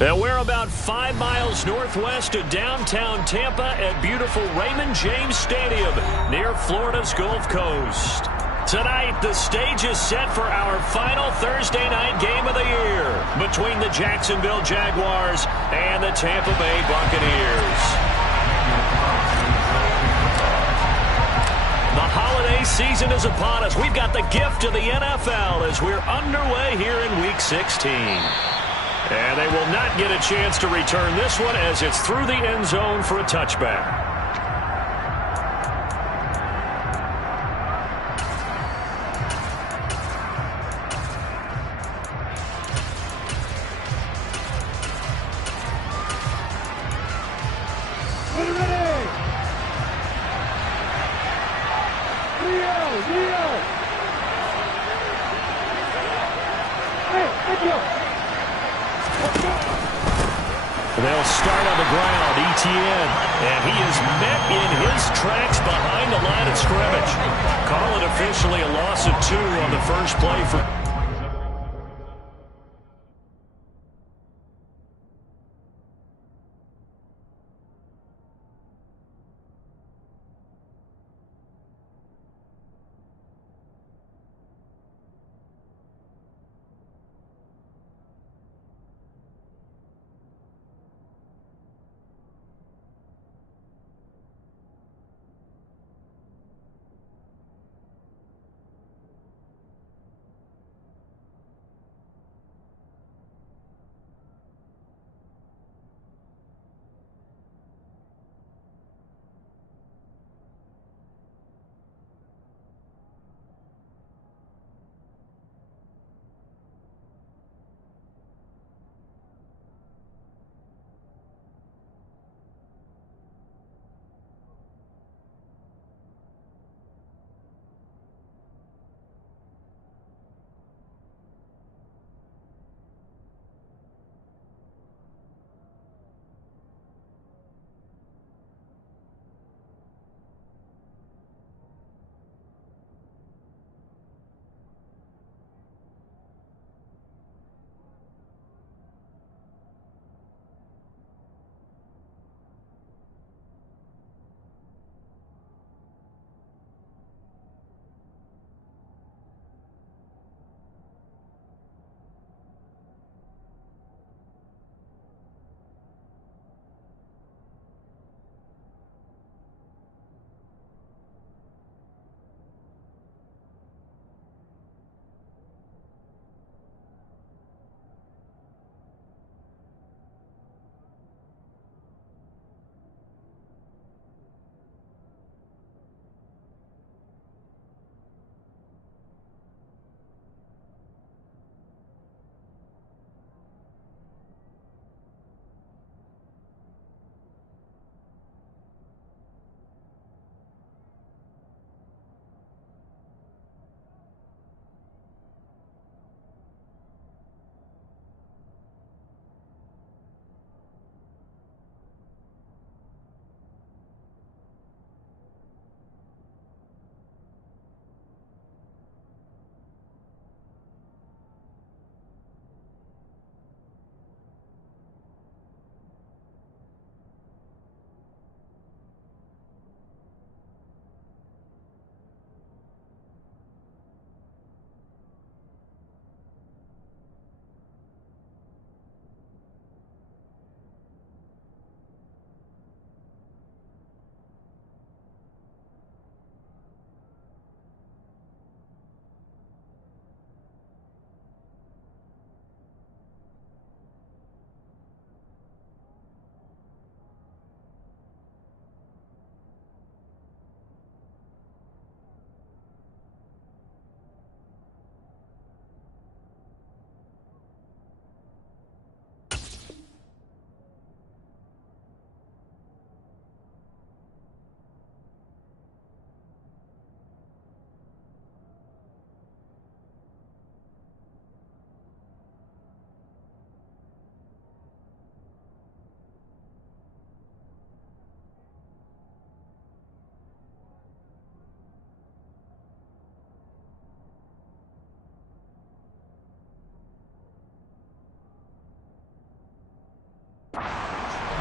We're about 5 miles northwest of downtown Tampa at beautiful Raymond James Stadium near Florida's Gulf Coast. Tonight, the stage is set for our final Thursday night game of the year between the Jacksonville Jaguars and the Tampa Bay Buccaneers. The holiday season is upon us. We've got the gift of the NFL as we're underway here in Week 16. And they will not get a chance to return this one as it's through the end zone for a touchback. They'll start on the ground, Etienne, and he is met in his tracks behind the line of scrimmage. Call it officially a loss of 2 on the first play for...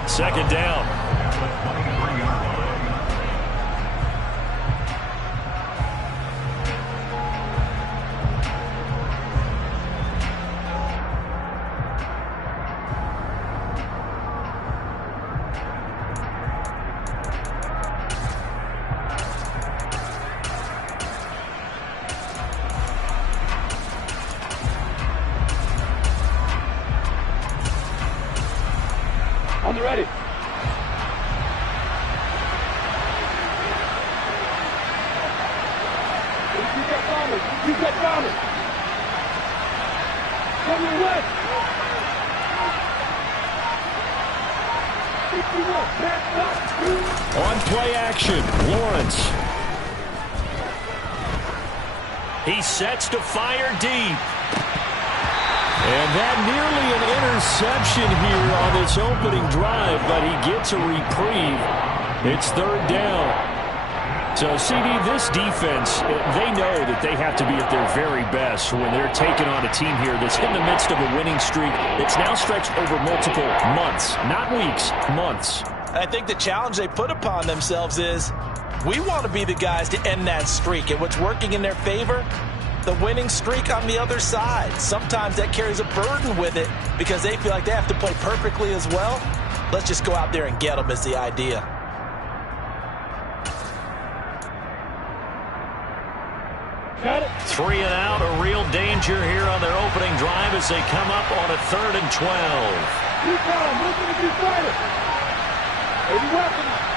Second down. On the ready. Keep that bombing. Come your way. 61. On play action, Lawrence. He sets to fire deep. And that nearly an interception here on this opening drive, but he gets a reprieve. It's third down. So, CD, this defense, they know that they have to be at their very best when they're taking on a team here that's in the midst of a winning streak that's now stretched over multiple months, not weeks, months. I think the challenge they put upon themselves is we want to be the guys to end that streak. And what's working in their favor? The winning streak on the other side. Sometimes that carries a burden with it because they feel like they have to play perfectly as well. Let's just go out there and get them is the idea. Got it. 3 and out, a real danger here on their opening drive as they come up on a 3rd and 12. Keep on. Listen to your fighter. 80 weapons.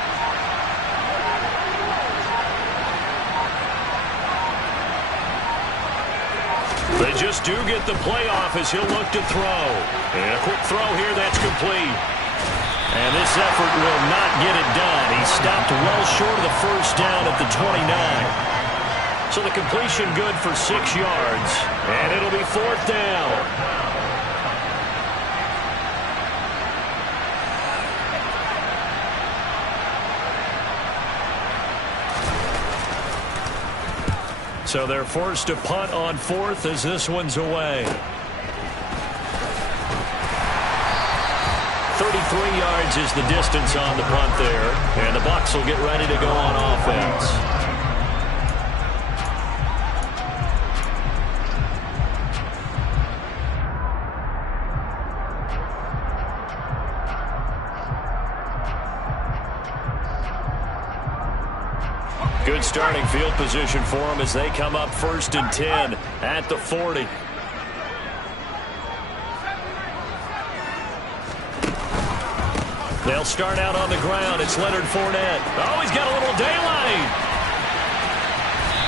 They just do get the playoff as he'll look to throw. And a quick throw here that's complete. And this effort will not get it done. He stopped well short of the first down at the 29. So the completion good for 6 yards. And it'll be 4th down. So they're forced to punt on 4th as this one's away. 33 yards is the distance on the punt there. And the Bucs will get ready to go on offense. Good starting field position for them as they come up 1st and 10 at the 40. They'll start out on the ground. It's Leonard Fournette. Oh, he's got a little daylight.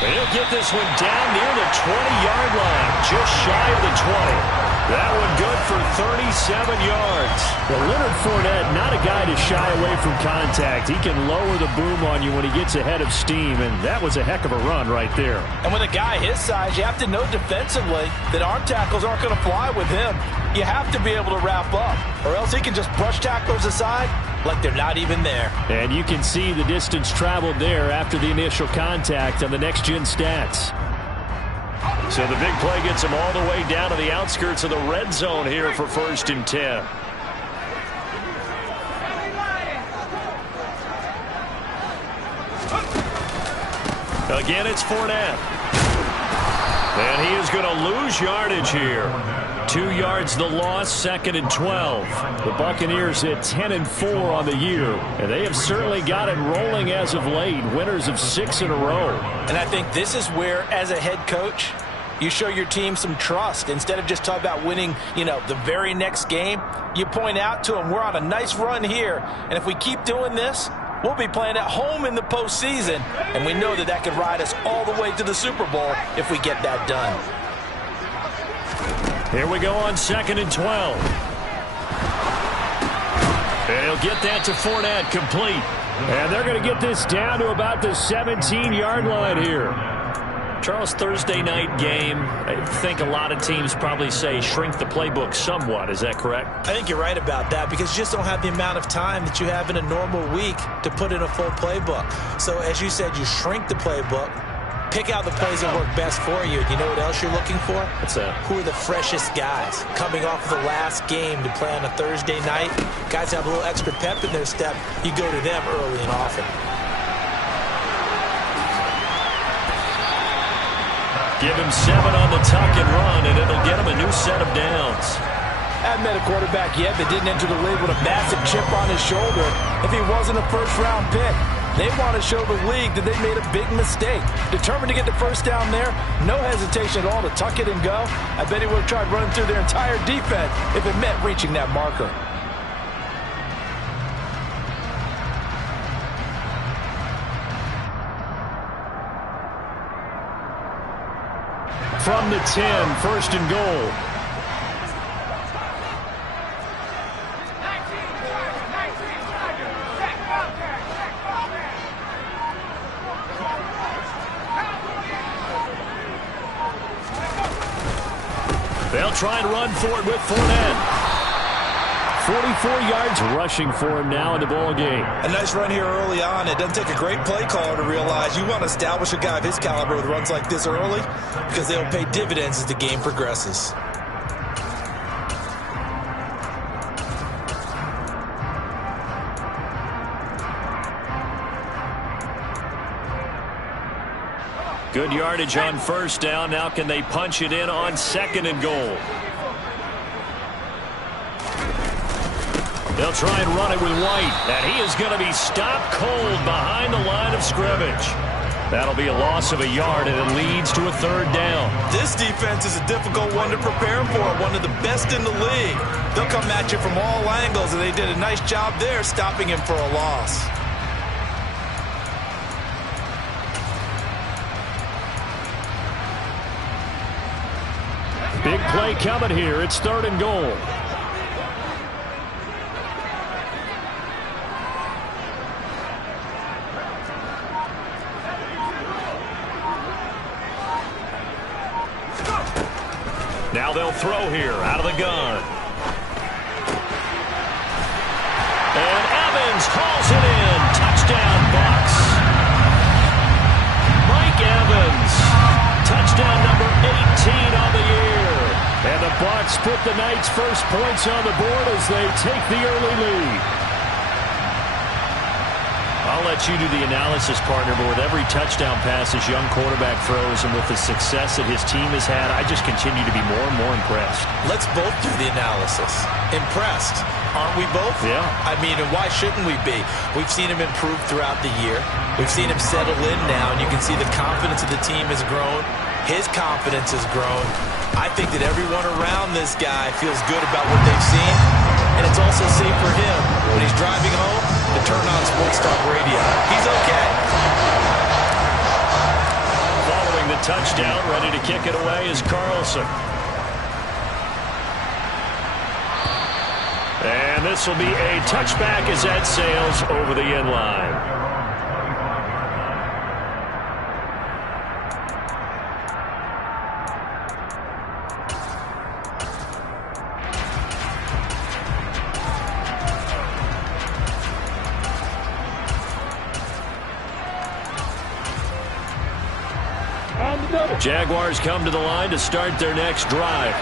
But he'll get this one down near the 20-yard line, just shy of the 20. That one good for 37 yards. Well, Leonard Fournette, not a guy to shy away from contact. He can lower the boom on you when he gets ahead of steam, and that was a heck of a run right there. And with a guy his size, you have to know defensively that arm tackles aren't going to fly with him. You have to be able to wrap up, or else he can just brush tacklers aside like they're not even there. And you can see the distance traveled there after the initial contact on the next-gen stats. So the big play gets him all the way down to the outskirts of the red zone here for 1st and 10. Again, it's Fournette. And he is going to lose yardage here. 2 yards the loss, 2nd and 12. The Buccaneers at 10-4 on the year. And they have certainly got it rolling as of late. Winners of 6 in a row. And I think this is where, as a head coach, you show your team some trust. Instead of just talking about winning, the very next game, you point out to them, we're on a nice run here. And if we keep doing this, we'll be playing at home in the postseason. And we know that that could ride us all the way to the Super Bowl if we get that done. Here we go on 2nd and 12. And he'll get that to Fournette, complete. And they're going to get this down to about the 17-yard line here. Charles, Thursday night game, I think a lot of teams probably say shrink the playbook somewhat. Is that correct? I think you're right about that because you just don't have the amount of time that you have in a normal week to put in a full playbook. So as you said, you shrink the playbook, Pick out the plays that work best for you. And you know what else you're looking for? What's that? Who are the freshest guys coming off of the last game to play on a Thursday night? Guys have a little extra pep in their step. You go to them early and often. Give him 7 on the tuck and run, and it'll get him a new set of downs. I haven't met a quarterback yet that didn't enter the league with a massive chip on his shoulder if he wasn't a first-round pick. They want to show the league that they made a big mistake. Determined to get the first down there, no hesitation at all to tuck it and go. I bet he would have tried running through their entire defense if it meant reaching that marker. From the 10, first and goal. They'll try and run for it with Fournette. 44 yards rushing for him now in the ball game. A nice run here early on. It doesn't take a great play caller to realize you want to establish a guy of his caliber with runs like this early because they'll pay dividends as the game progresses. Good yardage on first down. Now can they punch it in on second and goal? They'll try and run it with White, and he is going to be stopped cold behind the line of scrimmage. That'll be a loss of a yard, and it leads to a third down. This defense is a difficult one to prepare for, one of the best in the league. They'll come at you from all angles, and they did a nice job there stopping him for a loss. Big play coming here. It's third and goal. Now they'll throw here out of the gun. And Evans hauls it in. Touchdown, Bucs. Mike Evans. Touchdown number 18 on the year. And the Bucs put the Knights' first points on the board as they take the early lead. I'll let you do the analysis, partner, but with every touchdown pass his young quarterback throws and with the success that his team has had, I just continue to be more and more impressed. Let's both do the analysis. Impressed. Aren't we both? Yeah. I mean, and why shouldn't we be? We've seen him improve throughout the year. We've seen him settle in now, and you can see the confidence of the team has grown. His confidence has grown. I think that everyone around this guy feels good about what they've seen, and it's also safe for him when he's driving home to turn on Sports Talk Radio. He's okay. Following the touchdown, ready to kick it away is Carlson. And this will be a touchback as that sails over the end line. Jaguars come to the line to start their next drive.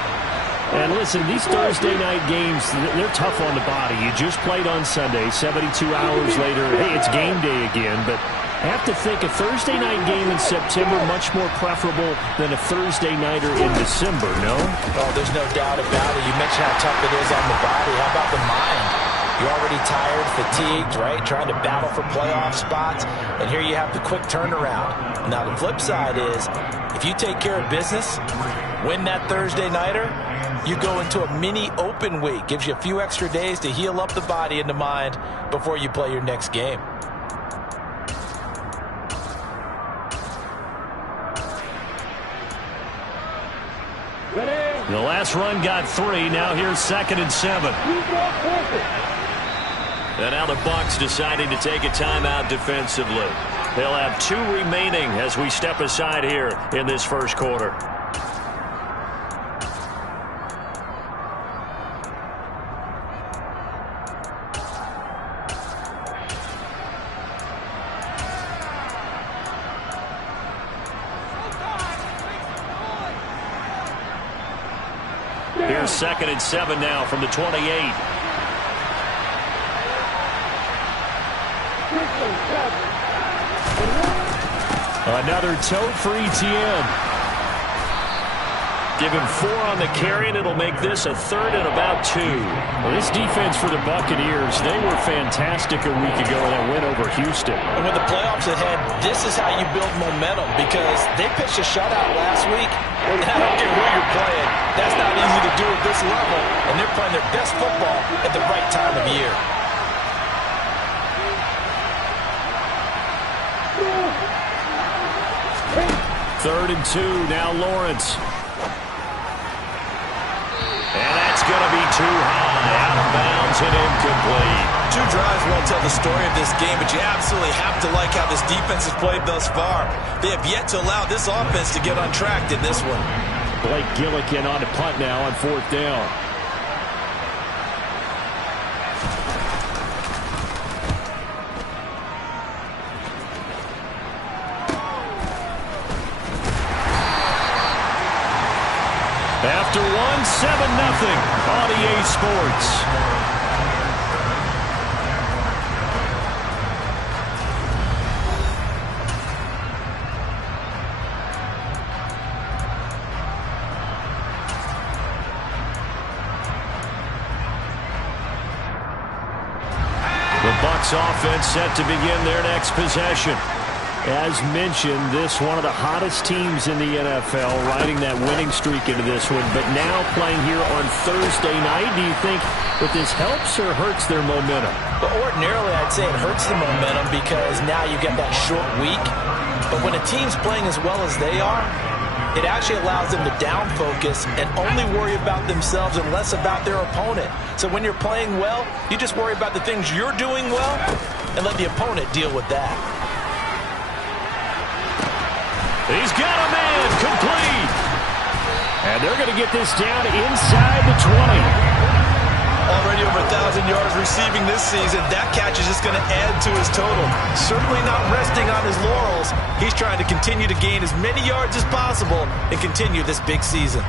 And listen, these Thursday night games, they're tough on the body. You just played on Sunday, 72 hours later, hey, it's game day again. But I have to think a Thursday night game in September much more preferable than a Thursday nighter in December, no? Oh, there's no doubt about it. You mentioned how tough it is on the body. How about the mind? You're already tired, fatigued, right? Trying to battle for playoff spots. And here you have the quick turnaround. Now, the flip side is, if you take care of business, win that Thursday nighter, you go into a mini open week. Gives you a few extra days to heal up the body and the mind before you play your next game. The last run got 3. Now here's 2nd and 7. And now the Bucs deciding to take a timeout defensively. They'll have 2 remaining as we step aside here in this first quarter. Bears 2nd and 7 now from the 28. Another tote for ETN. Give him 4 on the carry, and it'll make this a 3rd and about 2. Well, this defense for the Buccaneers, they were fantastic a week ago in that win over Houston. And with the playoffs ahead, this is how you build momentum, because they pitched a shutout last week, and I don't care who you're playing. That's not easy to do at this level, and they're playing their best football at the right time of year. Third and 2, now Lawrence. And that's going to be too high, out of bounds and incomplete. 2 drives won't tell the story of this game, but you absolutely have to like how this defense has played thus far. They have yet to allow this offense to get untracked in this one. Blake Gillikin on the punt now on 4th down. After 1, 7-0 on EA Sports. The Bucs offense set to begin their next possession. As mentioned, this one of the hottest teams in the NFL, riding that winning streak into this one, but now playing here on Thursday night. Do you think that this helps or hurts their momentum? But ordinarily, I'd say it hurts the momentum because now you get that short week. But when a team's playing as well as they are, it actually allows them to down focus and only worry about themselves and less about their opponent. So when you're playing well, you just worry about the things you're doing well and let the opponent deal with that. He's got a man, complete. And they're going to get this down inside the 20. Already over 1,000 yards receiving this season. That catch is just going to add to his total. Certainly not resting on his laurels. He's trying to continue to gain as many yards as possible and continue this big season.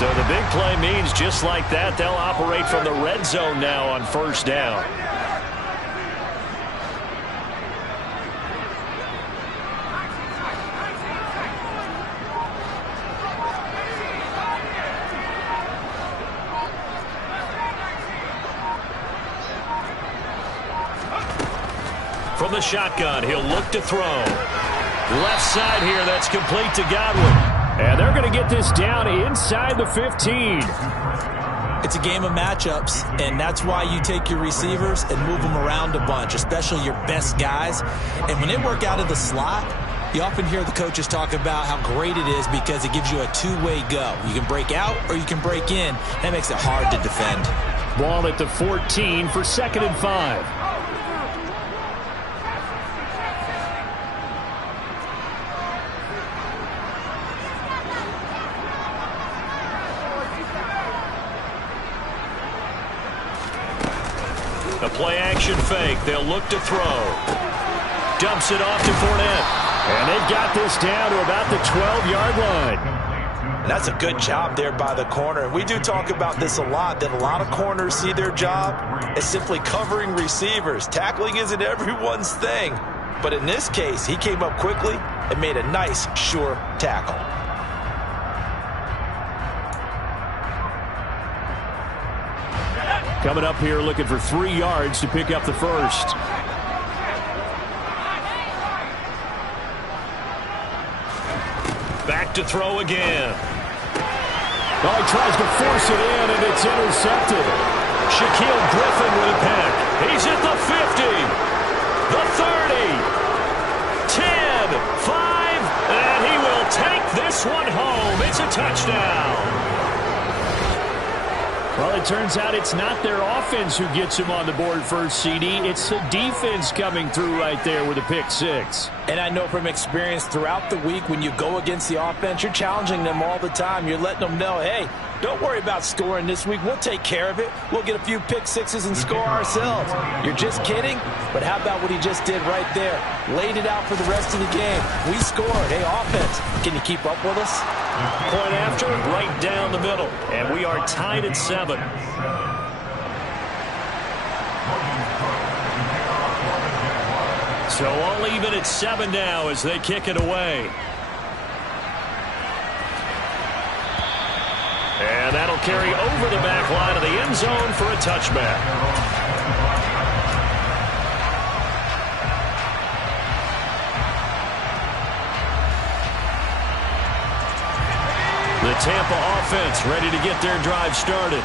So the big play means just like that, they'll operate from the red zone now on 1st down. From the shotgun, he'll look to throw. Left side here, that's complete to Godwin. And they're going to get this down inside the 15. It's a game of matchups, and that's why you take your receivers and move them around a bunch, especially your best guys. And when they work out of the slot, you often hear the coaches talk about how great it is because it gives you a two-way go. You can break out or you can break in. That makes it hard to defend. Ball at the 14 for 2nd and 5. A play-action fake. They'll look to throw. Dumps it off to Fournette. And they've got this down to about the 12-yard line. And that's a good job there by the corner. We do talk about this a lot, that a lot of corners see their job as simply covering receivers. Tackling isn't everyone's thing. But in this case, he came up quickly and made a nice, sure tackle. Coming up here looking for 3 yards to pick up the first. Back to throw again. Oh, he tries to force it in, and it's intercepted. Shaquille Griffin with a pick. He's at the 50, the 30, 10, 5, and he will take this one home. It's a touchdown. Well, it turns out it's not their offense who gets him on the board first, CD. It's the defense coming through right there with a pick six. And I know from experience throughout the week, when you go against the offense, you're challenging them all the time. You're letting them know, hey, don't worry about scoring this week. We'll take care of it. We'll get a few pick sixes and score ourselves. You're just kidding? But how about what he just did right there? Laid it out for the rest of the game. We scored. Hey, offense, can you keep up with us? Point after, right down the middle. And we are tied at 7. So all even at 7 now as they kick it away. And that'll carry over the back line of the end zone for a touchback. The Tampa offense ready to get their drive started.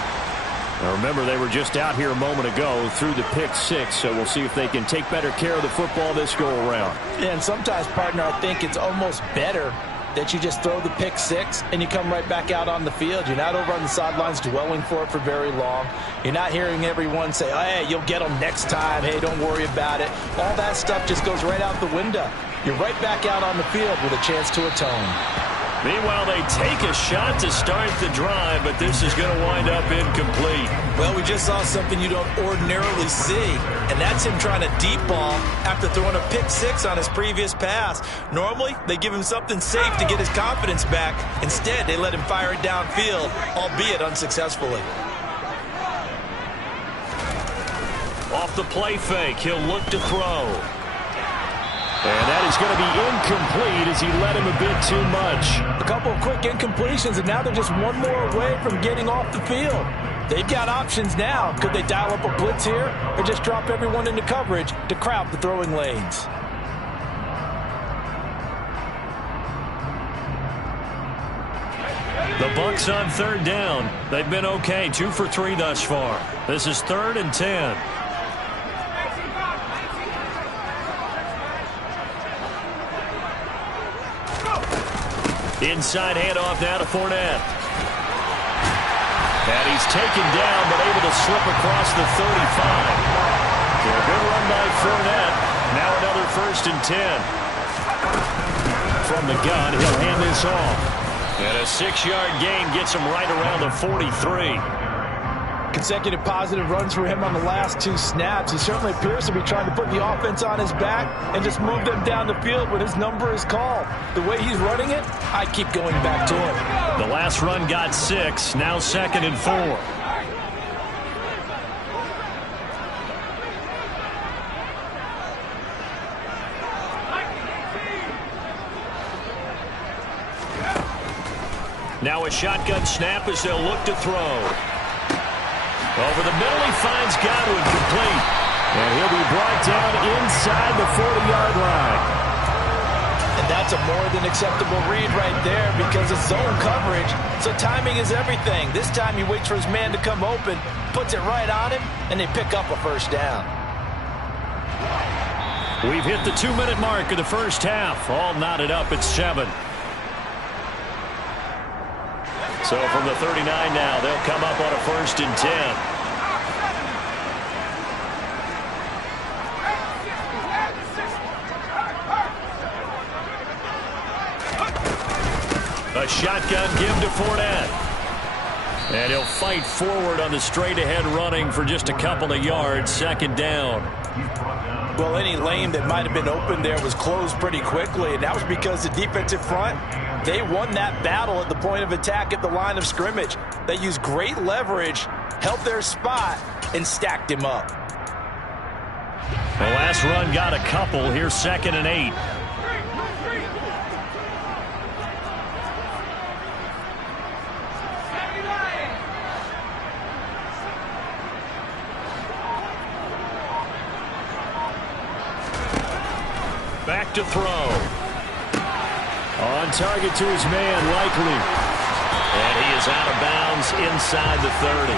Now remember, they were just out here a moment ago through the pick six, so we'll see if they can take better care of the football this go-around. Yeah, and sometimes, partner, I think it's almost better that you just throw the pick six and you come right back out on the field. You're not over on the sidelines dwelling for it for very long. You're not hearing everyone say, oh, hey, you'll get them next time. Hey, don't worry about it. All that stuff just goes right out the window. You're right back out on the field with a chance to atone. Meanwhile, they take a shot to start the drive, but this is going to wind up incomplete. Well, we just saw something you don't ordinarily see, and that's him trying to deep ball after throwing a pick six on his previous pass. Normally, they give him something safe to get his confidence back. Instead, they let him fire it downfield, albeit unsuccessfully. Off the play fake, he'll look to throw. And that is going to be incomplete as he led him a bit too much. A couple of quick incompletions, and now they're just one more away from getting off the field. They've got options now. Could they dial up a blitz here or just drop everyone into coverage to crowd the throwing lanes? The Bucs on third down. They've been okay, 2 for 3 thus far. This is 3rd and 10. Inside handoff now to Fournette. And he's taken down, but able to slip across the 35. So a good run by Fournette. Now another 1st and 10. From the gun, he'll hand this off. And a 6-yard gain gets him right around the 43. Consecutive positive runs for him on the last 2 snaps. He certainly appears to be trying to put the offense on his back and just move them down the field when his number is called. The way he's running it, I keep going back to him. The last run got 6, now 2nd and 4. Now a shotgun snap as they'll look to throw. Over the middle, he finds Godwin complete. And he'll be brought down inside the 40-yard line. And that's a more than acceptable read right there because it's zone coverage. So timing is everything. This time he waits for his man to come open, puts it right on him, and they pick up a 1st down. We've hit the 2-minute mark of the first half. All knotted up at 7. So from the 39 now, they'll come up on a 1st and 10. A shotgun give to Fournette. And he'll fight forward on the straight-ahead running for just a couple of yards. 2nd down. Well, any lane that might have been open there was closed pretty quickly, and that was because the defensive front, they won that battle at the point of attack at the line of scrimmage. They used great leverage, held their spot, and stacked him up. The last run got a couple. Here's 2nd and 8. Back to throw. On target to his man, Likely. And he is out of bounds inside the 30.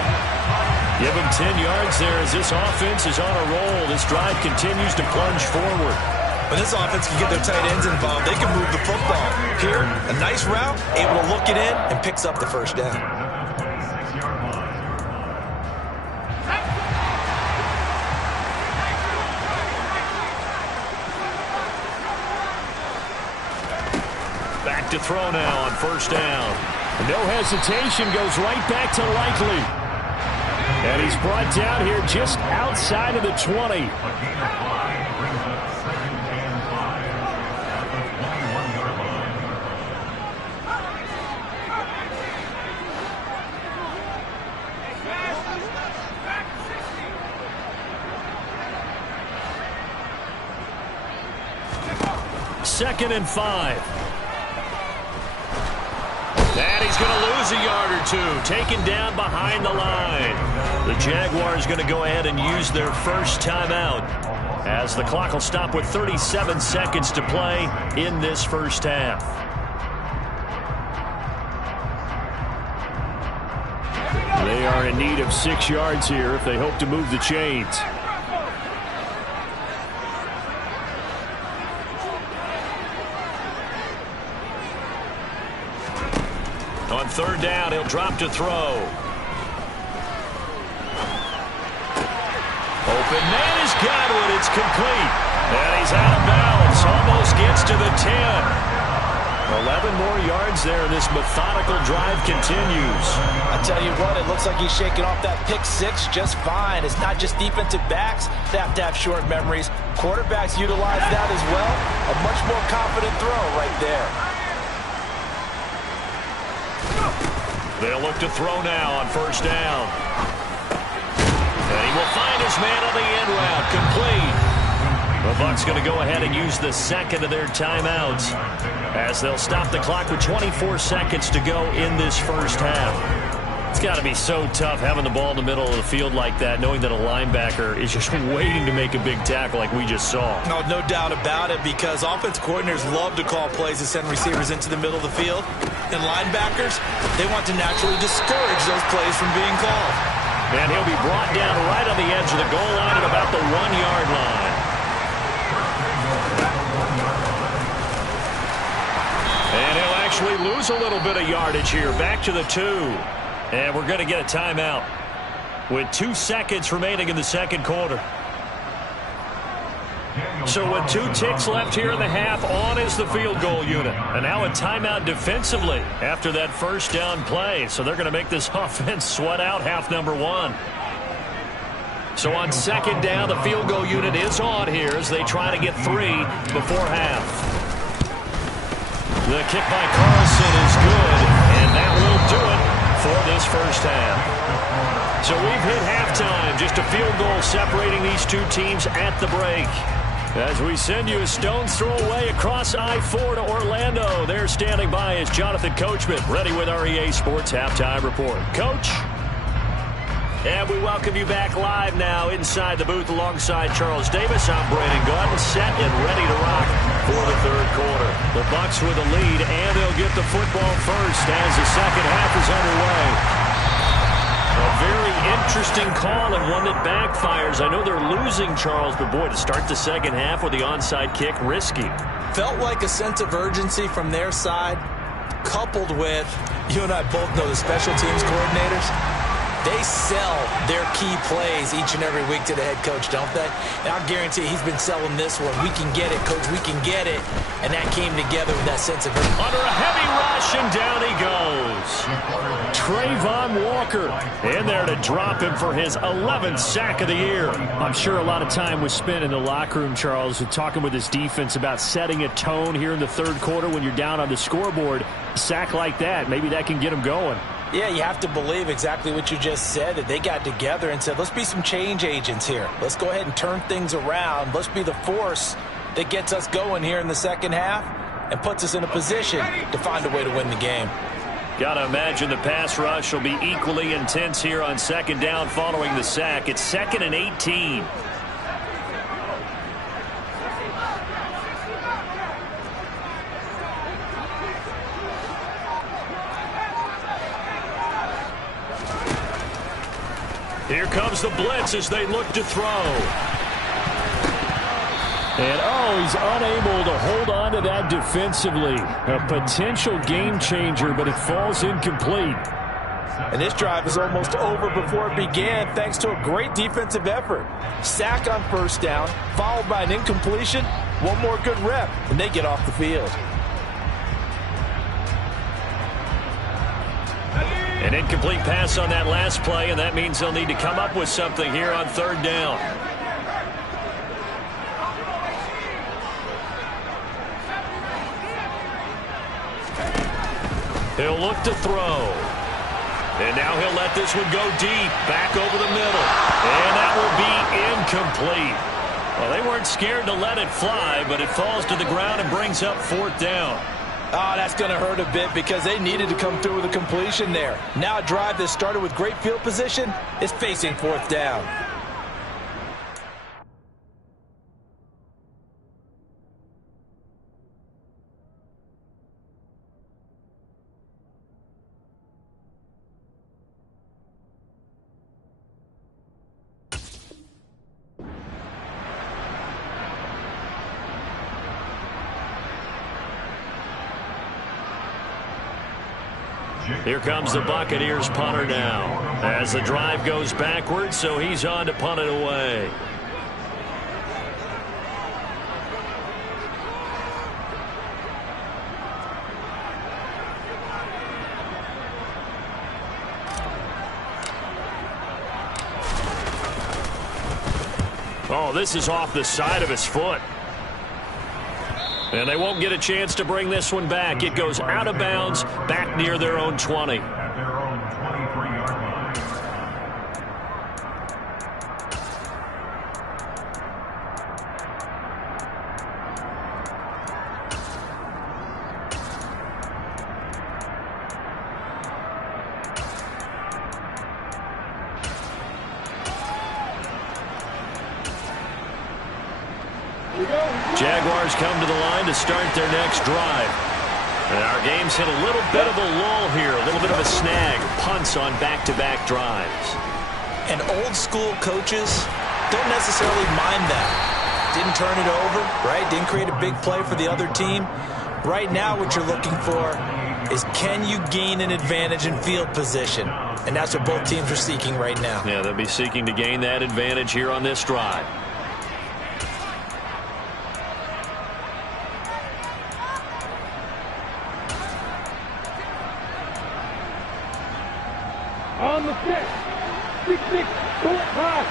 Give him 10 yards there as this offense is on a roll. This drive continues to plunge forward. When this offense can get their tight ends involved, they can move the football. Here, a nice route, able to look it in, and picks up the 1st down. back to throw now on first down. No hesitation, goes right back to Likely. And he's brought down here just outside of the 20. Second and 5. And he's going to lose a yard or two. Taken down behind the line. The Jaguars going to go ahead and use their first timeout as the clock will stop with 37 seconds to play in this first half. They are in need of 6 yards here if they hope to move the chains. On third down, he'll drop to throw. Open man is Godwin. It's complete. And he's out of bounds. Almost gets to the 10. 11 more yards there. This methodical drive continues. I tell you what, it looks like he's shaking off that pick 6 just fine. It's not just defensive backs that have to have short memories. Quarterbacks utilize that as well. A much more confident throw right there. They'll look to throw now on first down. And he will find his man on the end route. Complete. The Bucs going to go ahead and use the second of their timeouts as they'll stop the clock with 24 seconds to go in this first half. It's got to be so tough having the ball in the middle of the field like that, knowing that a linebacker is just waiting to make a big tackle like we just saw. No doubt about it, because offense coordinators love to call plays to send receivers into the middle of the field. And linebackers, they want to naturally discourage those plays from being called. And he'll be brought down right on the edge of the goal line at about the 1-yard line. And he'll actually lose a little bit of yardage here. Back to the 2. And we're going to get a timeout with 2 seconds remaining in the second quarter. So with 2 ticks left here in the half, on is the field goal unit. And now a timeout defensively after that first down play. So they're going to make this offense sweat out half number 1. So on second down, the field goal unit is on here as they try to get 3 before half. The kick by Carlson is good, and that will do it for this first half. So we've hit halftime. Just a field goal separating these 2 teams at the break. As we send you a stone's throw away across I-4 to Orlando. There standing by is Jonathan Coachman, ready with our EA Sports Halftime Report. Coach? And we welcome you back live now inside the booth alongside Charles Davis. I'm Brandon Gaudin, set and ready to rock for the third quarter. The Bucs with a lead, and they'll get the football first as the second half is underway. A very interesting call and one that backfires. I know they're losing, Charles, but boy, to start the second half with the onside kick, risky. Felt like a sense of urgency from their side, coupled with, you and I both know the special teams coordinators. They sell their key plays each and every week to the head coach, don't they? And I guarantee he's been selling this one. We can get it, coach. We can get it. And that came together with that sense of urgency. Under a heavy rush, and down he goes. Trayvon Walker in there to drop him for his 11th sack of the year. I'm sure a lot of time was spent in the locker room, Charles, talking with his defense about setting a tone here in the third quarter when you're down on the scoreboard. A sack like that, maybe that can get him going. Yeah, you have to believe exactly what you just said, that they got together and said, let's be some change agents here. Let's go ahead and turn things around. Let's be the force that gets us going here in the second half and puts us in a position to find a way to win the game. Got to imagine the pass rush will be equally intense here on second down following the sack. It's 2nd and 18. Here comes the blitz as they look to throw. And, he's unable to hold on to that defensively. A potential game changer, but it falls incomplete. And this drive is almost over before it began thanks to a great defensive effort. Sack on first down, followed by an incompletion. One more good rep, and they get off the field. An incomplete pass on that last play, and that means they'll need to come up with something here on third down. He'll look to throw. And now he'll let this one go deep, back over the middle. And that will be incomplete. Well, they weren't scared to let it fly, but it falls to the ground and brings up fourth down. Oh, that's going to hurt a bit because they needed to come through with a completion there. Now a drive that started with great field position is facing fourth down. Here comes the Buccaneers punter now as the drive goes backwards, so he's on to punt it away. Oh, this is off the side of his foot. And they won't get a chance to bring this one back. It goes out of bounds, back near their own 20. At their own 23-yard line. Jaguars come to the line to start their next drive. And our game's hit a little bit of a lull here, a little bit of a snag. Punts on back-to-back drives. And old-school coaches don't necessarily mind that. Didn't turn it over, right? Didn't create a big play for the other team. Right now what you're looking for is can you gain an advantage in field position? And that's what both teams are seeking right now. Yeah, they'll be seeking to gain that advantage here on this drive. On the set. 6-6. Short pass.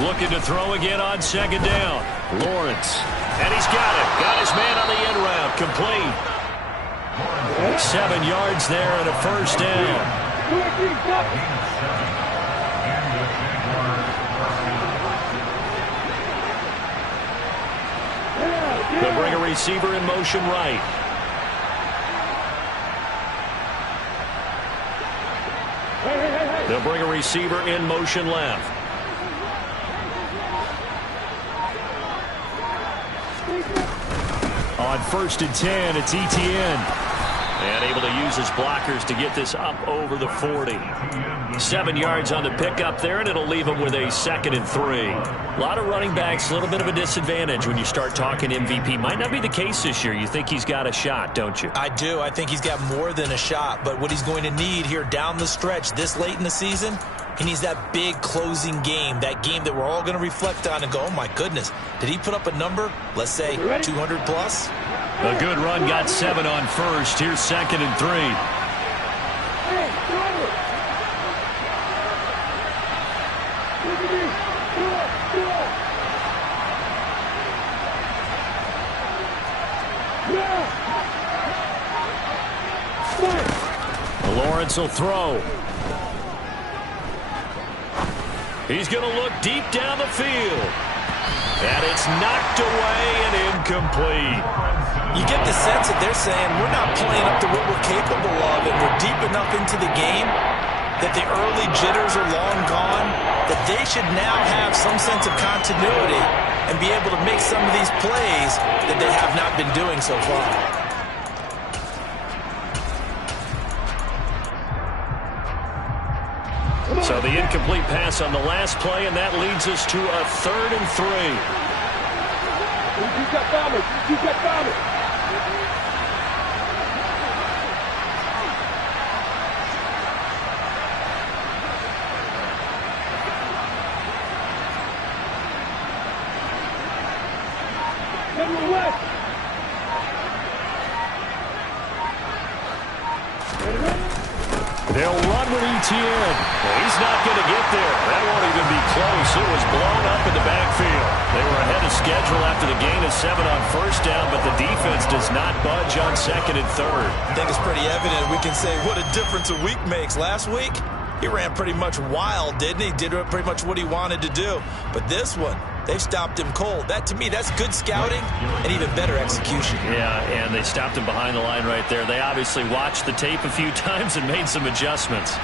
Looking to throw again on second down. Lawrence. And he's got it. Got his man on the end route. Complete. 7 yards there and a first down. They'll bring a receiver in motion right. They'll bring a receiver in motion left. On 1st and 10, it's Etienne. And able to use his blockers to get this up over the 40. 7 yards on the pickup there, and it'll leave him with a 2nd and 3. A lot of running backs, a little bit of a disadvantage when you start talking MVP. Might not be the case this year. You think he's got a shot, don't you? I do. I think he's got more than a shot. But what he's going to need here down the stretch this late in the season, he needs that big closing game, that game that we're all going to reflect on and go, oh, my goodness, did he put up a number, let's say 200 plus? A good run, got 7 on first. Here's 2nd and 3. Lawrence will throw. He's going to look deep down the field. And it's knocked away and incomplete. You get the sense that they're saying we're not playing up to what we're capable of, and we're deep enough into the game that the early jitters are long gone, that they should now have some sense of continuity and be able to make some of these plays that they have not been doing so far. So the incomplete pass on the last play, and that leads us to a 3rd and 3. He's got Thomas. He's got Thomas. Samuel West. They'll run with Etienne. Well, he's not going to get there. That won't even be close. It was blown up in the backfield. They were ahead of schedule after the gain of 7 on first down, but the defense does not budge on second and third. I think it's pretty evident. We can say what a difference a week makes. Last week, he ran pretty much wild, didn't he? Did pretty much what he wanted to do. But this one, they stopped him cold. That, to me, that's good scouting and even better execution. Yeah, and they stopped him behind the line right there. They obviously watched the tape a few times and made some adjustments.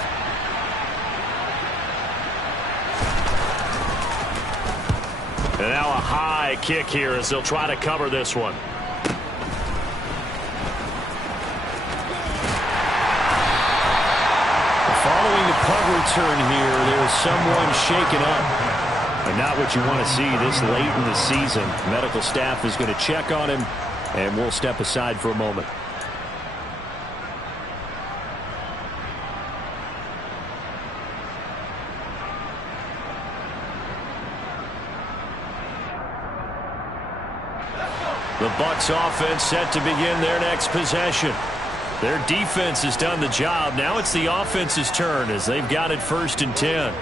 And now a high kick here as they'll try to cover this one. Following the punt return here, there's someone shaken up. And not what you want to see this late in the season. Medical staff is going to check on him, and we'll step aside for a moment. The Bucs offense set to begin their next possession. Their defense has done the job. Now it's the offense's turn as they've got it 1st and 10.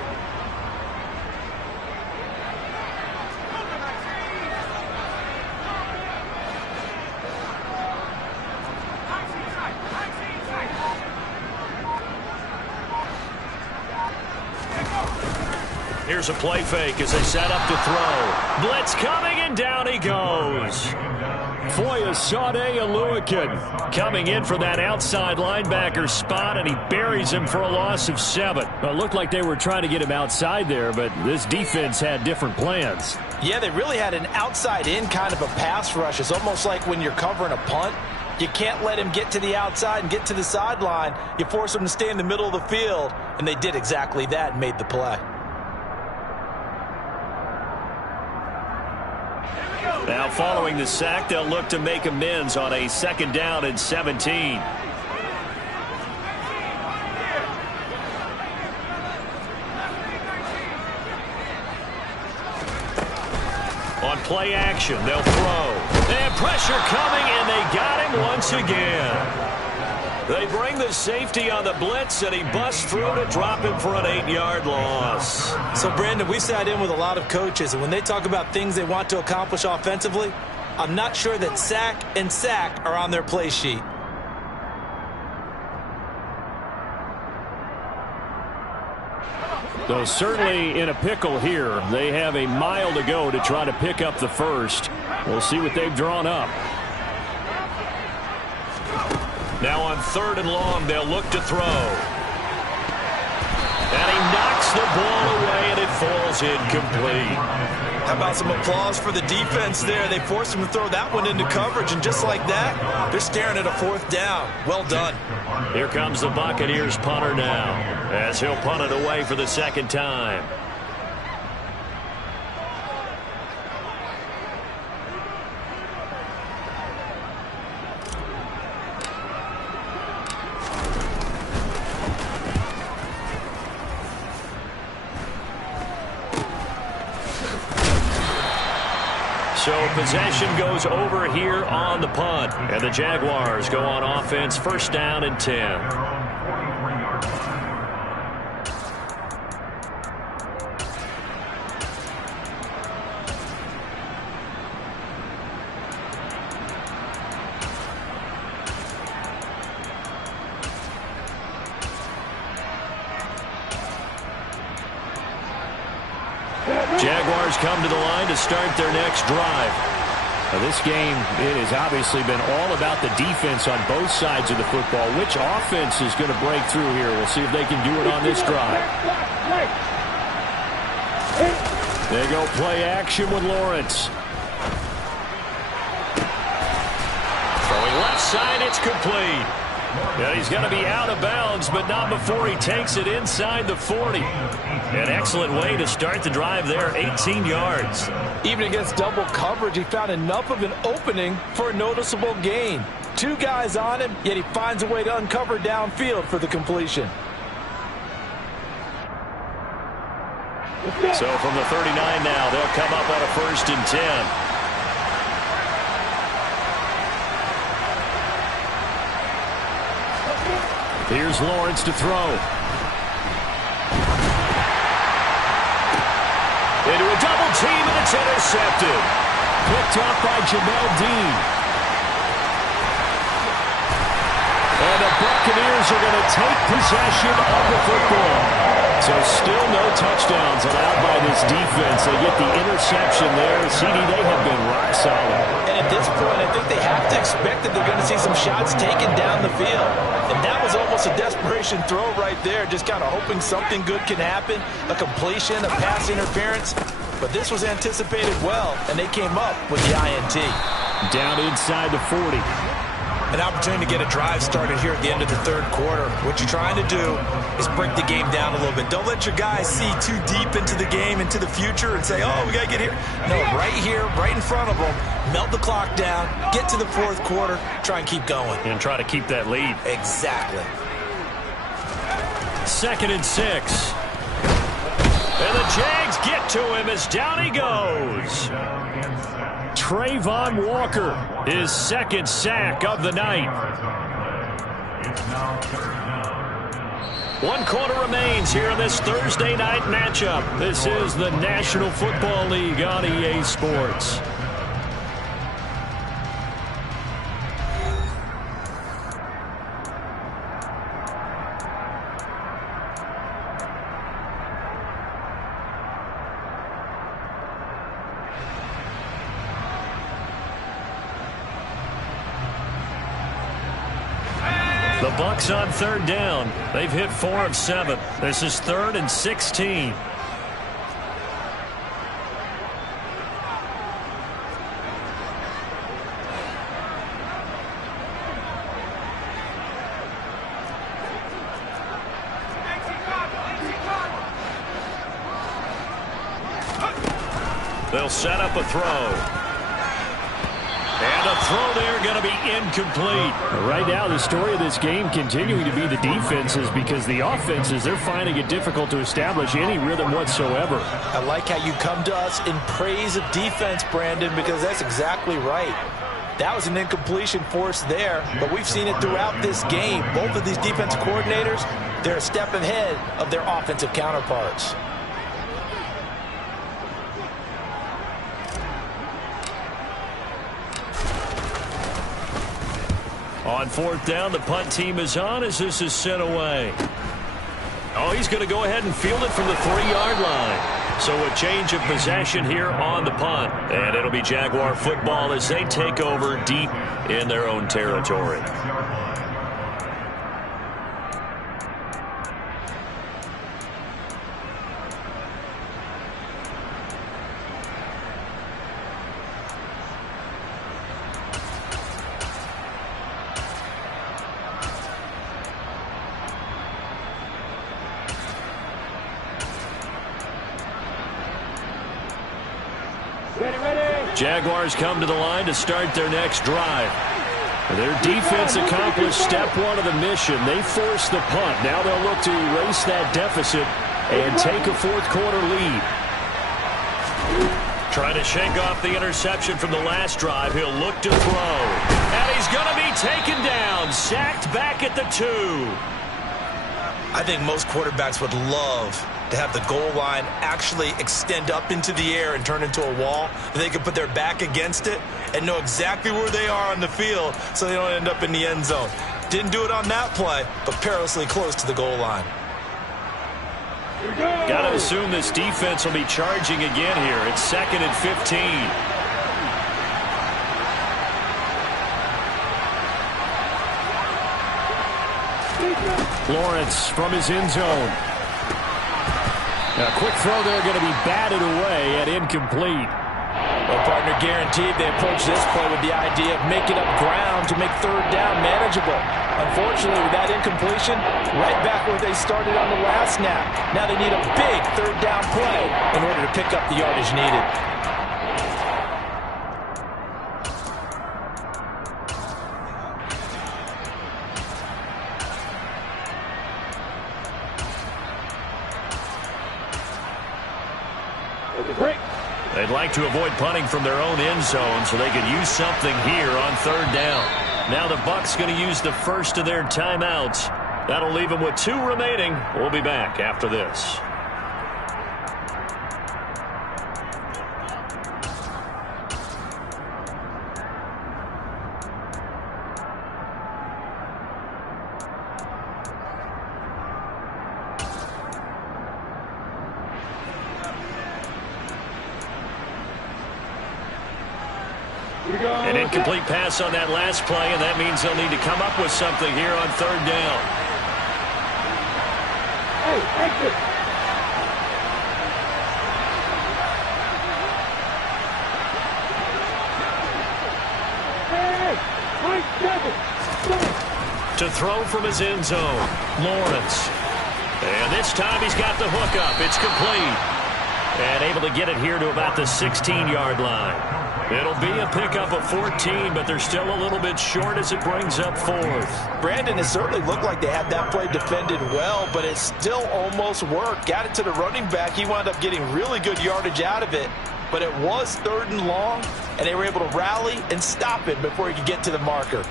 Here's a play fake as they set up to throw. Blitz coming, and down he goes. Foyesade Oluokun coming in for that outside linebacker spot, and he buries him for a loss of 7. Well, it looked like they were trying to get him outside there, but this defense had different plans. Yeah, they really had an outside-in kind of a pass rush. It's almost like when you're covering a punt. You can't let him get to the outside and get to the sideline. You force him to stay in the middle of the field, and they did exactly that and made the play. Now following the sack, they'll look to make amends on a 2nd down and 17. On play action, they'll throw. And pressure coming, and they got him once again. They bring the safety on the blitz, and he busts through to drop him for an 8-yard loss. So, Brandon, we sat in with a lot of coaches, and when they talk about things they want to accomplish offensively, I'm not sure that sack and sack are on their play sheet. Though certainly in a pickle here. They have a mile to go to try to pick up the first. We'll see what they've drawn up. Now on 3rd and long, they'll look to throw. And he knocks the ball away, and it falls incomplete. How about some applause for the defense there? They forced him to throw that one into coverage, and just like that, they're staring at a 4th down. Well done. Here comes the Buccaneers punter now, as he'll punt it away for the 2nd time. So possession goes over here on the punt. And the Jaguars go on offense 1st down and 10. Jaguars come to the line to start their next drive. Now this game, it has obviously been all about the defense on both sides of the football. Which offense is going to break through here? We'll see if they can do it on this drive. They go play action with Lawrence. Throwing left side, it's complete. Yeah, he's going to be out of bounds, but not before he takes it inside the 40. An excellent way to start the drive there, 18 yards. Even against double coverage, he found enough of an opening for a noticeable gain. 2 guys on him, yet he finds a way to uncover downfield for the completion. So from the 39 now, they'll come up on a 1st and 10. Here's Lawrence to throw. Into a double team, and it's intercepted. Picked up by Jamel Dean. And the Buccaneers are going to take possession of the football. So still no touchdowns allowed by this defense. They get the interception there. CD, they have been rock solid. And at this point, I think they have to expect that they're going to see some shots taken down the field. And that was almost a desperation throw right there, just kind of hoping something good can happen, a completion, a pass interference. But this was anticipated well, and they came up with the INT. Down inside the 40. An opportunity to get a drive started here at the end of the third quarter. What you're trying to do is break the game down a little bit. Don't let your guys see too deep into the game, into the future, and say, oh, we got to get here. No, right here, right in front of them, melt the clock down, get to the fourth quarter, try and keep going. And try to keep that lead. Exactly. 2nd and 6. And the Jags get to him as down he goes. Trayvon Walker, his 2nd sack of the night. 1 quarter remains here in this Thursday night matchup. This is the National Football League on EA Sports. The Bucs on 3rd down. They've hit 4 of 7. This is 3rd and 16. They'll set up a throw. And a throw there going to be incomplete. Right now, the story of this game continuing to be the defenses, because the offenses, they're finding it difficult to establish any rhythm whatsoever. I like how you come to us in praise of defense, Brandon, because that's exactly right. That was an incompletion forced there, but we've seen it throughout this game. Both of these defensive coordinators, they're a step ahead of their offensive counterparts. On 4th down, the punt team is on as this is sent away. Oh, he's going to go ahead and field it from the 3-yard line. So a change of possession here on the punt. And it'll be Jaguar football as they take over deep in their own territory. Jaguars come to the line to start their next drive. Their defense accomplished step 1 of the mission. They forced the punt. Now they'll look to erase that deficit and take a 4th quarter lead. Trying to shake off the interception from the last drive. He'll look to throw. And he's going to be taken down. Sacked back at the 2. I think most quarterbacks would love to have the goal line actually extend up into the air and turn into a wall. They could put their back against it and know exactly where they are on the field so they don't end up in the end zone. Didn't do it on that play, but perilously close to the goal line. Got to assume this defense will be charging again here. It's 2nd and 15. Lawrence from his end zone. A quick throw there going to be batted away and incomplete. Well, partner, guaranteed they approach this play with the idea of making up ground to make 3rd down manageable. Unfortunately, with that incompletion, right back where they started on the last snap. Now they need a big 3rd down play in order to pick up the yardage needed. They'd like to avoid punting from their own end zone so they could use something here on 3rd down. Now the Bucs going to use the first of their timeouts That'll leave him with 2 remaining. We'll be back after this. An incomplete pass on that last play, and that means they'll need to come up with something here on 3rd down. Hey, exit. Hey, Mike 7. To throw from his end zone, Lawrence. And this time he's got the hook up. It's complete. And able to get it here to about the 16-yard line. It'll be a pickup of 14, but they're still a little bit short as it brings up 4th. Brandon, it certainly looked like they had that play defended well, but it still almost worked. Got it to the running back. He wound up getting really good yardage out of it, but it was 3rd and long, and they were able to rally and stop it before he could get to the marker.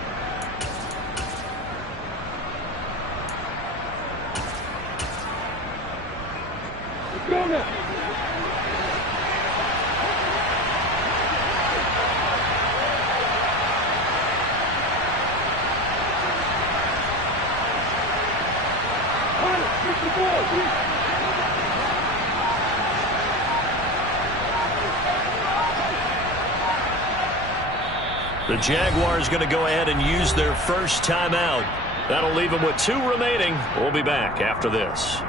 Let's go now. The Jaguars going to go ahead and use their first timeout. That'll leave them with 2 remaining. We'll be back after this.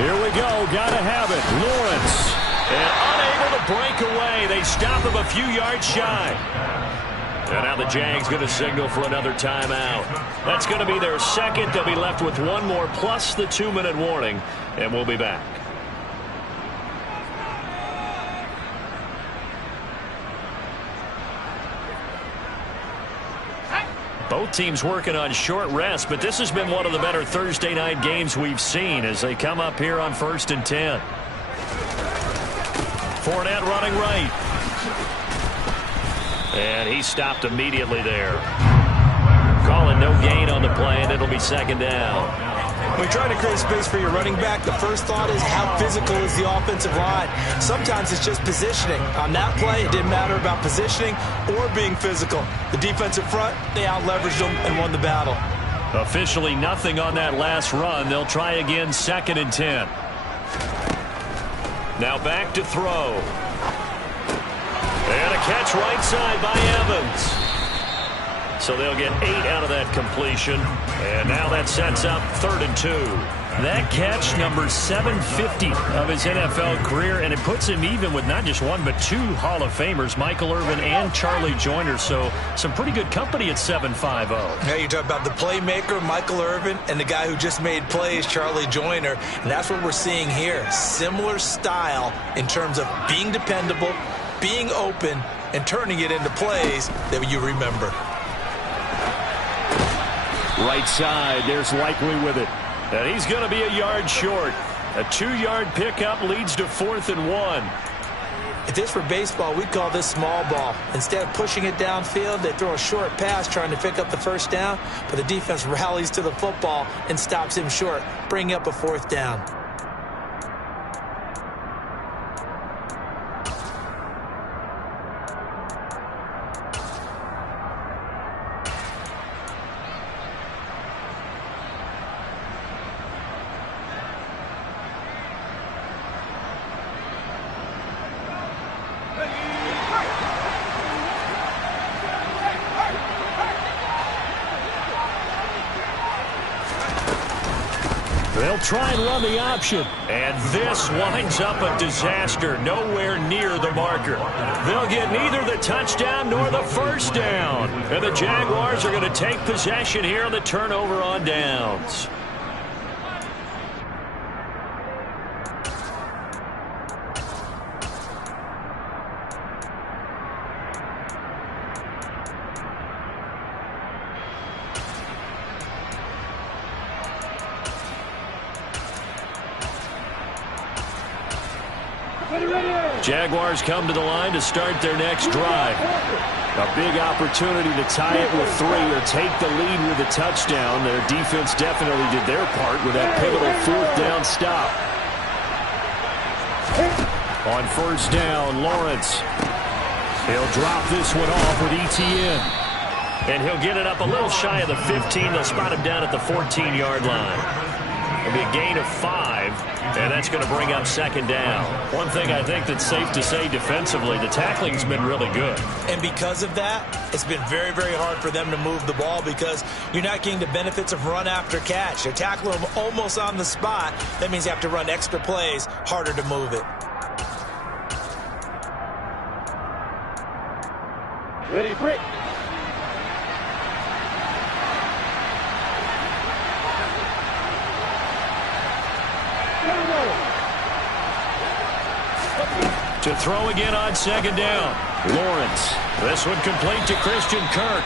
Here we go. Gotta have it. Lawrence. And unable to break away. They stop him a few yards shy. And now the Jags going to signal for another timeout. That's going to be their second. They'll be left with 1 more plus the 2-minute warning. And we'll be back. Both teams working on short rest, but this has been one of the better Thursday night games we've seen as they come up here on 1st and 10. Fournette running right. And he stopped immediately there. Calling no gain on the play, and it'll be 2nd down. When you're trying to create space for your running back, the first thought is how physical is the offensive line. Sometimes it's just positioning. On that play, it didn't matter about positioning or being physical. The defensive front, they out-leveraged them and won the battle. Officially nothing on that last run. They'll try again 2nd and 10. Now back to throw. And a catch right side by Evans. So they'll get 8 out of that completion. And now that sets up 3rd and 2. That catch, number 750 of his NFL career, and it puts him even with not just 1 but 2 Hall of Famers, Michael Irvin and Charlie Joyner. So some pretty good company at 750. Now you talk about the playmaker, Michael Irvin, and the guy who just made plays, Charlie Joyner. And that's what we're seeing here. Similar style in terms of being dependable, being open, and turning it into plays that you remember. Right side, there's Likely with it. And he's going to be a yard short. A 2-yard pickup leads to 4th and 1. If this were baseball, we'd call this small ball. Instead of pushing it downfield, they throw a short pass trying to pick up the 1st down, but the defense rallies to the football and stops him short, bringing up a 4th down. They'll try and run the option. And this winds up a disaster, nowhere near the marker. They'll get neither the touchdown nor the first down. And the Jaguars are going to take possession here on the turnover on downs. Jaguars come to the line to start their next drive. A big opportunity to tie it with 3 or take the lead with a touchdown. Their defense definitely did their part with that pivotal 4th down stop. On first down, Lawrence. He'll drop this one off with ETN. And he'll get it up a little shy of the 15. They'll spot him down at the 14-yard line. It'll be a gain of 5, and that's going to bring up second down. One thing I think that's safe to say defensively, the tackling's been really good. And because of that, it's been very, very hard for them to move the ball because you're not getting the benefits of run after catch. They're tackling them almost on the spot. That means you have to run extra plays, harder to move it. Ready, break. To throw again on second down. Lawrence. This one complete to Christian Kirk.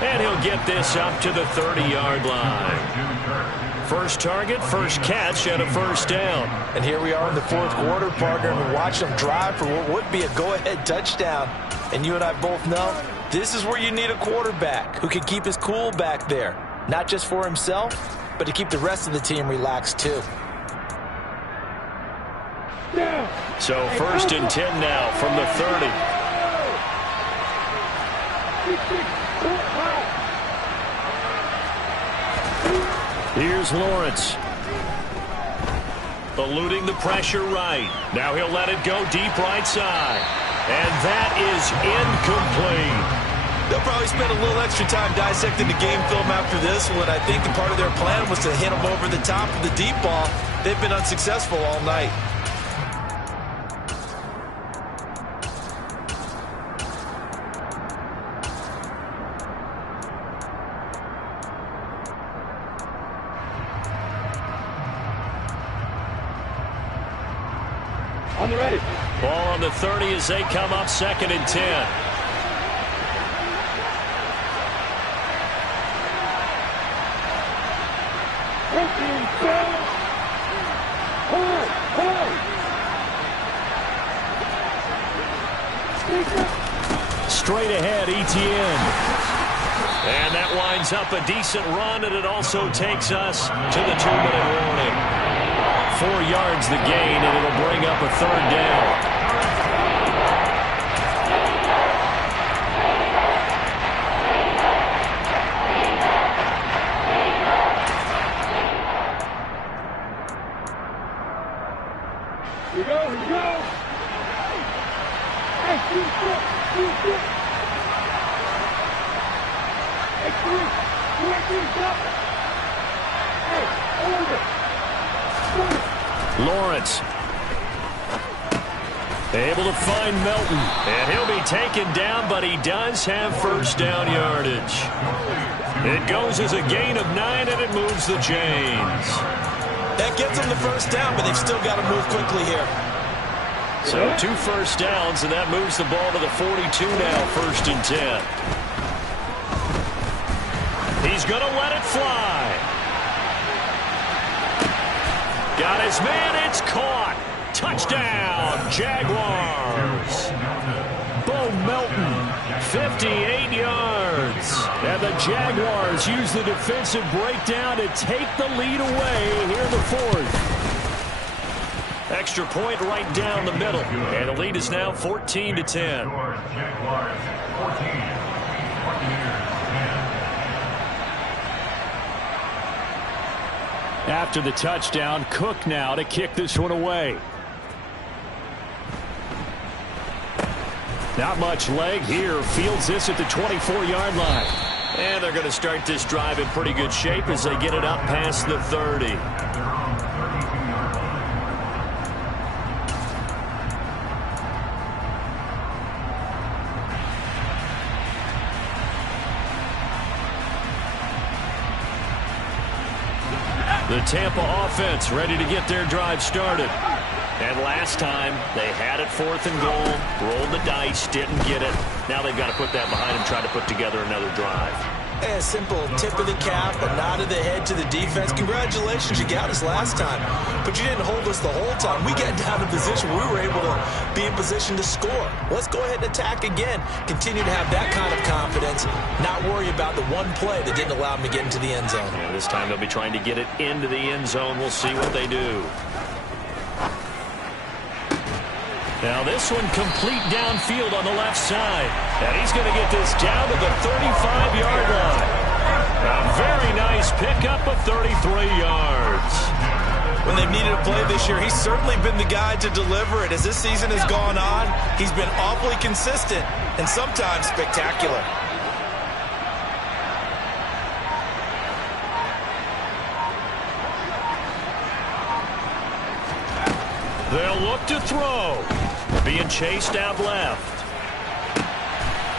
And he'll get this up to the 30-yard line. First target, first catch, and a first down. And here we are in the 4th quarter, partner, and we watch them drive for what would be a go-ahead touchdown. And you and I both know this is where you need a quarterback who can keep his cool back there. Not just for himself, but to keep the rest of the team relaxed too. So first and 10 now from the 30. Here's Lawrence. Eluding the pressure right. Now he'll let it go deep right side. And that is incomplete. They'll probably spend a little extra time dissecting the game film after this one. I think part of their plan was to hit him over the top of the deep ball. They've been unsuccessful all night. On the ready. Ball on the 30 as they come up second and 10. Straight ahead, ETN. And that winds up a decent run, and it also takes us to the 2-minute warning. 4 yards the gain, and it'll bring up a 3rd down. Here we go, here we go. Hey, shoot. Hey, Lawrence. Able to find Melton. And he'll be taken down, but he does have first down yardage. It goes as a gain of 9, and it moves the chains. That gets them the first down, but they've still got to move quickly here. So 2 first downs, and that moves the ball to the 42 now, first and 10. He's going to let it fly. Got his man, it's caught. Touchdown, Jaguars. Bo Melton, 58 yards. and the Jaguars use the defensive breakdown to take the lead away here in the 4th. Extra point right down the middle, and the lead is now 14-10. Jaguars 14, Buccaneers 10. After the touchdown, Cook now to kick this one away. Not much leg here. Fields this at the 24-yard line. And they're going to start this drive in pretty good shape as they get it up past the 30. The Tampa offense ready to get their drive started. And last time, they had it 4th and goal, rolled the dice, didn't get it. Now they've got to put that behind them, try to put together another drive. A simple tip of the cap, a nod of the head to the defense. Congratulations, you got us last time. But you didn't hold us the whole time. We got down in position. We were able to be in position to score. Let's go ahead and attack again. Continue to have that kind of confidence. Not worry about the one play that didn't allow them to get into the end zone. Yeah, this time they'll be trying to get it into the end zone. We'll see what they do. Now this one complete downfield on the left side. And he's going to get this down to the 35-yard line. A very nice pickup of 33 yards. When they've needed a play this year, he's certainly been the guy to deliver it. As this season has gone on, he's been awfully consistent and sometimes spectacular. They'll look to throw. Being chased out left.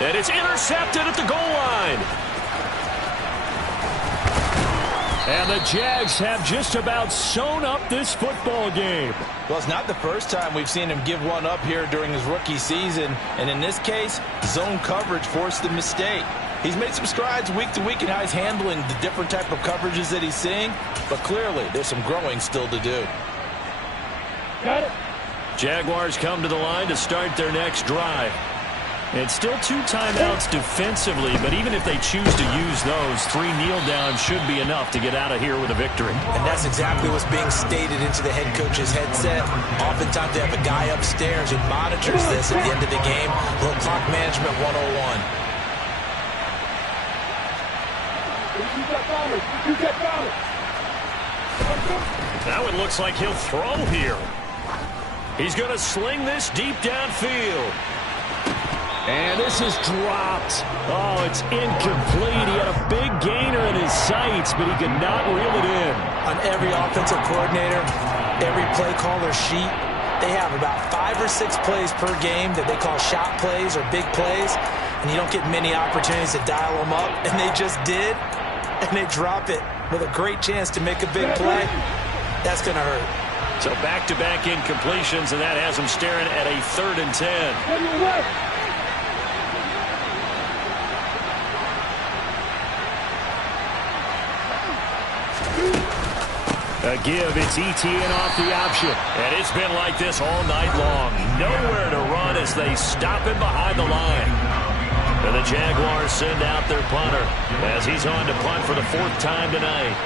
And it's intercepted at the goal line. And the Jags have just about sewn up this football game. Well, it's not the first time we've seen him give one up here during his rookie season. And in this case, zone coverage forced the mistake. He's made some strides week to week in how he's handling the different type of coverages that he's seeing. But clearly, there's some growing still to do. Got it. Jaguars come to the line to start their next drive. And still 2 timeouts defensively, but even if they choose to use those, 3 kneel downs should be enough to get out of here with a victory. And that's exactly what's being stated into the head coach's headset. Oftentimes they have a guy upstairs who monitors this at the end of the game. Little clock management 101. Now it looks like he'll throw here. He's going to sling this deep downfield. And this is dropped. Oh, it's incomplete. He had a big gainer in his sights, but he could not reel it in. On every offensive coordinator, every play caller sheet, they have about 5 or 6 plays per game that they call shot plays or big plays, and you don't get many opportunities to dial them up, and they just did, and they drop it with a great chance to make a big play. That's going to hurt. So back-to-back incompletions, and that has them staring at a 3rd and 10. A give, it's ETN off the option. And it's been like this all night long. Nowhere to run as they stop him behind the line. And the Jaguars send out their punter as he's on to punt for the 4th time tonight.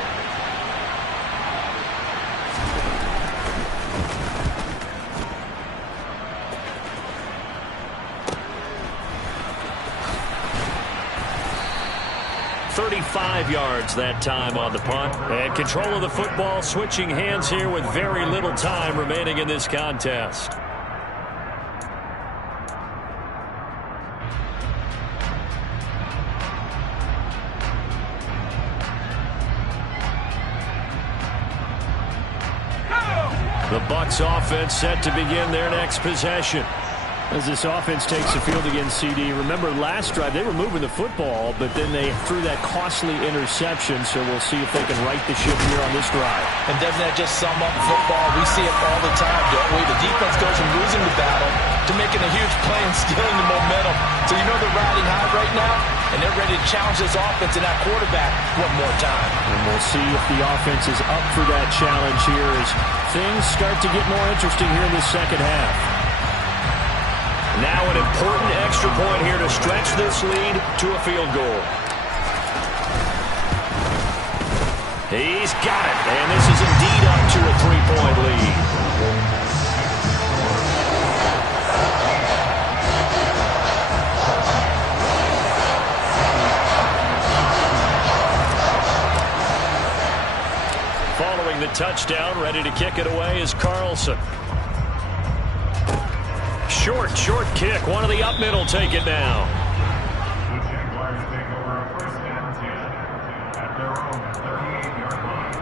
$35 yards that time on the punt. And control of the football switching hands here with very little time remaining in this contest. The Bucs offense set to begin their next possession. As this offense takes the field against CD, remember last drive they were moving the football, but then they threw that costly interception, so we'll see if they can right the ship here on this drive. And doesn't that just sum up football? We see it all the time, don't we? The defense goes from losing the battle to making a huge play and stealing the momentum. So you know they're riding high right now, and they're ready to challenge this offense and that quarterback one more time. And we'll see if the offense is up for that challenge here as things start to get more interesting here in the second half. Now an important extra point here to stretch this lead to a field goal. He's got it, and this is indeed up to a 3-point lead. Following the touchdown, ready to kick it away is Carlson. Short kick. One of the up middle take it now. The Jaguars take over a 1st and 10 at their own 38-yard line.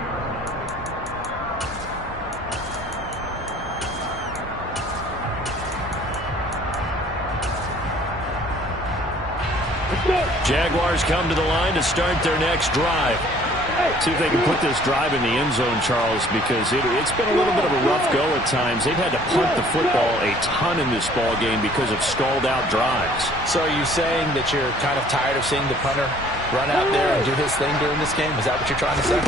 Jaguars come to the line to start their next drive. See if they can put this drive in the end zone, Charles, because it's been a little bit of a rough go at times. They've had to punt the football a ton in this ball game because of stalled-out drives. So are you saying that you're kind of tired of seeing the punter run out there and do his thing during this game? Is that what you're trying to say?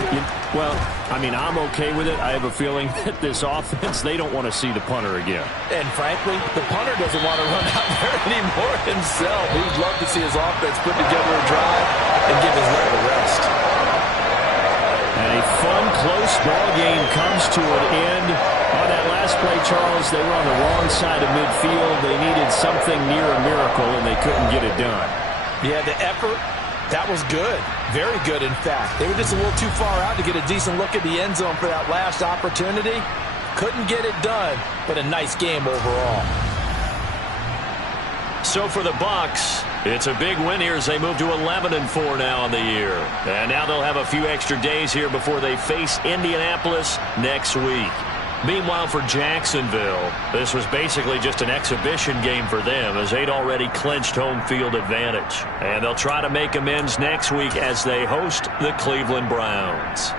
Well, I mean, I'm okay with it. I have a feeling that this offense, they don't want to see the punter again. And frankly, the punter doesn't want to run out there anymore himself. He'd love to see his offense put together a drive and give his leg a rest. And a fun, close ball game comes to an end. On that last play, Charles, they were on the wrong side of midfield. They needed something near a miracle, and they couldn't get it done. Yeah, the effort, that was good. Very good, in fact. They were just a little too far out to get a decent look at the end zone for that last opportunity. Couldn't get it done, but a nice game overall. So for the Bucs, it's a big win here as they move to 11-4 now in the year. And now they'll have a few extra days here before they face Indianapolis next week. Meanwhile, for Jacksonville, this was basically just an exhibition game for them as they'd already clinched home field advantage. And they'll try to make amends next week as they host the Cleveland Browns.